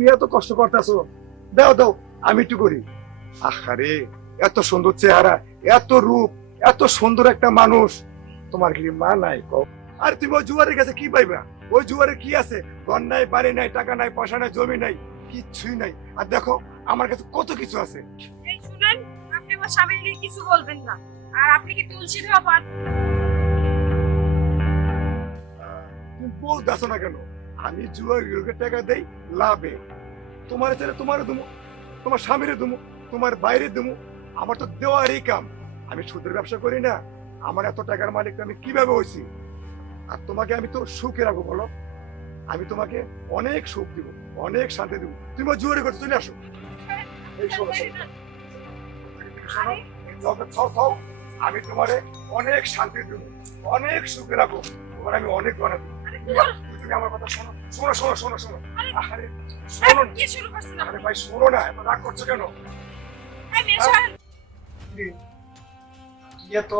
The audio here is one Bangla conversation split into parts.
তুমি এত কষ্ট করতেছো। দাও দাও আমি একটু করি। আহারে এত সুন্দর চেহারা এত রূপ এত সুন্দর একটা মানুষ। তোমার কি মা নাই কও আর তুমি ওই জুয়ারের কাছে কি পাইবা? ওই জুয়ারের কি আছে? ঘর নাই বাড়ি নাই টাকা নাই পয়সা নাই জমি নাই কিছুই নাই। আর দেখো আমার কাছে কত কিছু আছে। এই শুনেন আপনি আমার স্বামীর নিয়ে কিছু বলবেন না। আর আপনি কি তুলসী দেওয়া পান? তুমি বলতেছো না কেন? আমি জুয়ার জুয়ারিকে টাকা দেই, লাভে। তোমার ছেলে তোমার দুমু, তোমার স্বামীরে দুমু, তোমার বাইরে দুমু। আমার তো দেওয়ারই কাম। আমি সুদের ব্যবসা করি না। আমার এত টাকার মালিক আমি কীভাবে হয়েছি আর তোমাকে আমি তো সুখে রাখব, বলো। আমি তোমাকে অনেক সুখ দিব, অনেক শান্তি দিব। তুমি জুয়ারি করতে চলে আসো। আমি তোমারে অনেক শান্তি দিব, অনেক সুখে রাখব। তোমার আমি অনেক বানাবো। তুমি আমার কথা শোনো। শোনো শোনো শোনো শোনো। আরে, আরে শোনো কি শুরু করছেন আরে ভাই শোনো না এত রাগ করছ কেন? এই মেয়ে সরেন। কি কি এত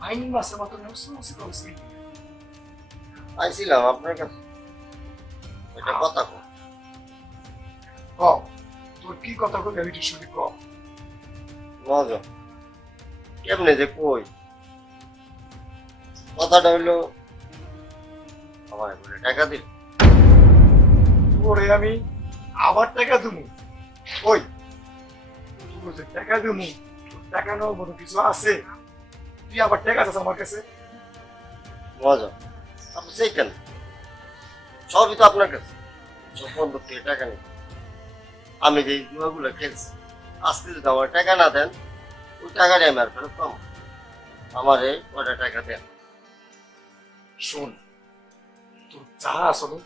আইন মাসে মতো মুসলিম মুসলিম করছি। আইছিলাম আপনার কাছে। এটা কথা কো ক তোর কি কথা কবি আমি শুনি ক মজা কেমনে যে কই? কথাটা হইল আমার করে টাকা দিল। তোরে আমি আবার টাকা দেবো ওই যে টাকা দেবো টাকা নেওয়ার মতো কিছু আছে? তুই আবার টাকা আছে আমার কাছে? মজা। আপনি সেইখানে সবই তো আপনার কাছে। সব বন্ধুর থেকে টাকা নেই। আমি যে জুয়াগুলো খেলছি আজকে যদি আমার টাকা না দেন ওই টাকাটা আমি আর ফেরত পাবো আমার আমারে কয়টা টাকা দেন? শোন তোর যা আসলে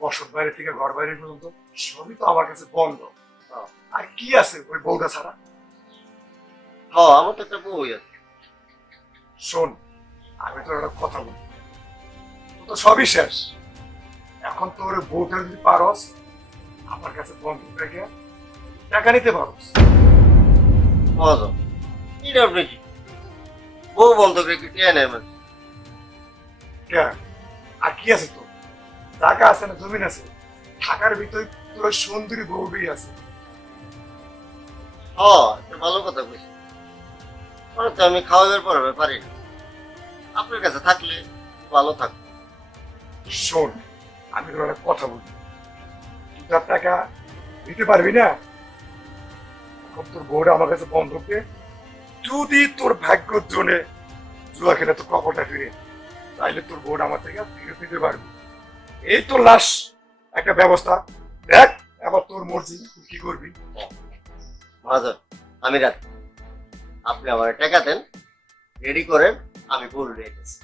বসত বাইরে থেকে ঘর বাইরে পর্যন্ত সবই তো আমার কাছে বন্ধ। হ্যাঁ। আর কি আছে ওই বউটা ছাড়া? হ আমার তো একটা বই আছে। শোন আমি তোর একটা কথা বলি। তো সবই শেষ। এখন তোর বউটা যদি পারস আমার কাছে বন্ধ থেকে টাকা নিতে পারস। এটা আপনি কি বউ বন্ধ করে কি মানুষ? কেন? আর কি আছে তোর টাকা আছে না জমিন আছে? ঢাকার ভিতরে তোর ওই সুন্দরী বউটাই আছে। হ ভালো কথা কইছি পরে তো আমি খাওয়াবার পড়াবে পারি না। আপনার কাছে থাকলে ভালো থাকবে। শোন আমি তোর একটা কথা বলি। তুই তার টাকা দিতে পারবি না? এখন তোর বউটা আমার কাছে বন্ধ দে যদি তোর ভাগ্য জনে জুয়া খেলে তোর কপটা ফিরে তাইলে তোর বউটা আমার থেকে ফিরে দিতে পারবি। এই তোর লাশ একটা ব্যবস্থা। দেখ এবার তোর মর্জি তুই কি করবি? মহাজন আমি রাত আপনি আমার টাকা দেন রেডি করেন আমি বল রেখেছি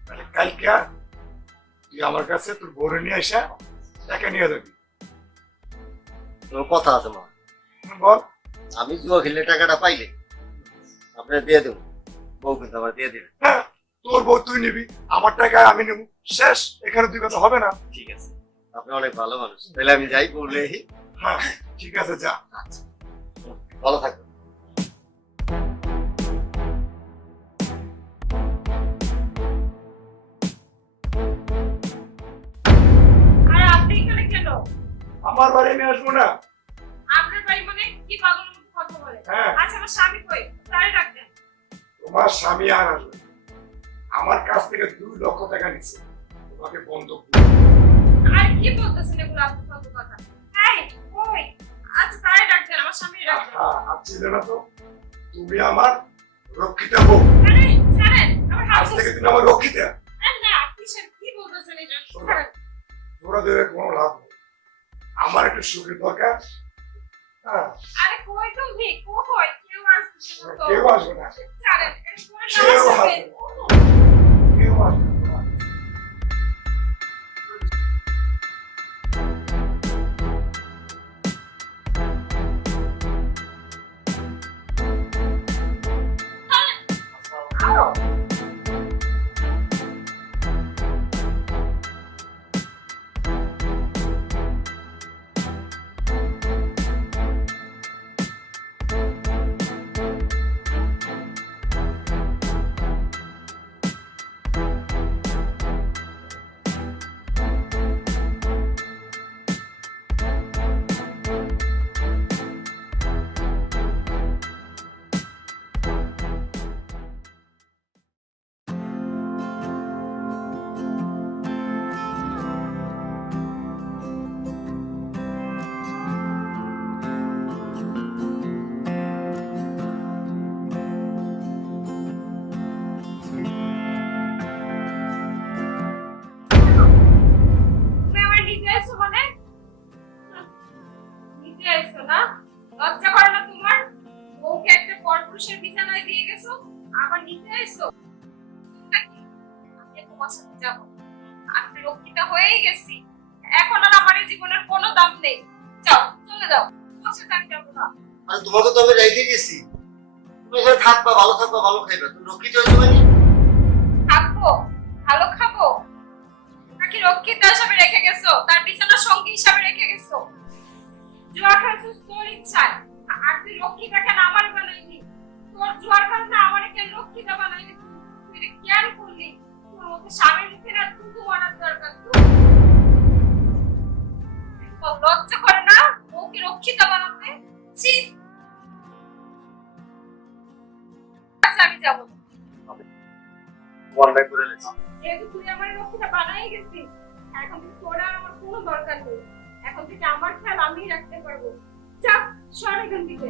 তাহলে কালকে তুই আমার কাছে তোর বউরে নিয়ে আসা টাকা নিয়ে যাবি। তোর কথা আছে মা। বল। আমি জুয়া খেললে টাকাটা পাইলে আপনি দিয়ে দেবো। বউ কিন্তু আমার দিয়ে দেবে। হ্যাঁ। তোর বউ তুই নিবি আমার টাকা আমি নেব। শেষ এখানে তুই কথা হবে না। ঠিক আছে। আপনি অনেক ভালো মানুষ। তাহলে আমি যাই বললে হ্যাঁ ঠিক আছে যা। আচ্ছা। ভালো থাকবেন আর আপনি কেন? আমার বাড়ি নিয়ে আসব না। আপনার বাড়ি মানে কি পাগল মতো কথা বলে? হ্যাঁ। আচ্ছা আমার স্বামী কই? তারে ডাকতেন তোমার স্বামী আর আসবে। আমার কাছ থেকে দুই লক্ষ টাকা নিচ্ছে তোমাকে বন্ধ আর কি বলতেছেন এগুলো কথা? এই তারে ডাকতেন আমার স্বামী ডাকতেন আর ছিল না তো? তুমি আমার রক্ষিত আরে আমার হাত আজ থেকে তুমি আমার রক্ষিত। কি বলতেছেন এটা? তোরা দেবে কোনো লাভ আমার একটু সুখের দরকার। হ্যাঁ। আরে কই তুমি? কই? কেউ না না। আসবে না। না লজ্জা করে না তোমার? বউকে একটা পরপুরুষের বিছানায় দিয়ে গেছো আবার নিতে এসো। তোমার সাথে যাব। আমি রক্ষিতা হয়েই গেছি। এখন আর আমার জীবনের কোনো দাম নেই। যাও চলে যাও। তোমার সাথে আমি যাব না। তোমাকে তো আমি রেখে গেছি। থাকবা ভালো থাকবা ভালো খাইবা। তুমি রক্ষিত হয়েছো মানে? থাকব ভালো খাব। নাকি রক্ষিতা হিসাবে রেখে গেছো? তার বিছানা সঙ্গী হিসাবে রেখে গেছো? জুয়া খেলছো তোর ইচ্ছায় আর তুই রক্ষিতা কেন আমার বানাইনি তোর জুয়ার খেলনা আমার কেন রক্ষিতা বানাইনি তুই কেন করলি? তোর মতো স্বামীর মুখে না তুতু মারার দরকার? তুই লজ্জা করে না ওকে রক্ষিতা বানাতে? ছি! আচ্ছা আমি যাব। অন্যায় করে লেছি যেহেতু তুই আমার লক্ষ্যটা বানাই গেছিস এখন তোর আর আমার কোনো দরকার নেই। এখন থেকে আমার খেয়াল আমি রাখতে পারব। চাপ সর এখান থেকে।